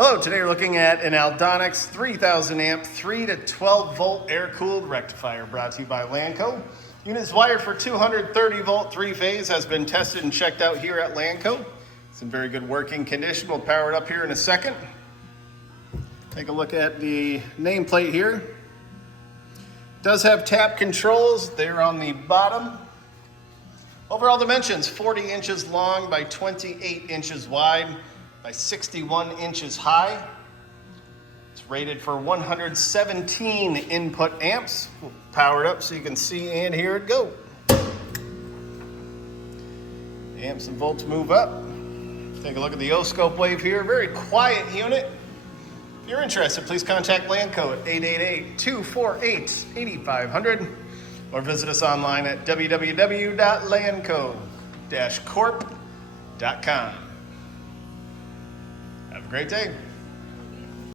Hello, today we're looking at an Aldonex 3000 amp 3 to 12 volt air-cooled rectifier brought to you by Lanco. Unit is wired for 230 volt 3-phase, has been tested and checked out here at Lanco. It's in very good working condition. We'll power it up here in a second. Take a look at the nameplate here. It does have tap controls. They're on the bottom. Overall dimensions, 40 inches long by 28 inches wide by 61 inches high. It's rated for 117 input amps. We'll power it up so you can see and hear it go. The amps and volts move up. Take a look at the O-scope wave here. Very quiet unit. If you're interested, please contact Lanco at 888-248-8500 or visit us online at www.lanco-corp.com. Have a great day.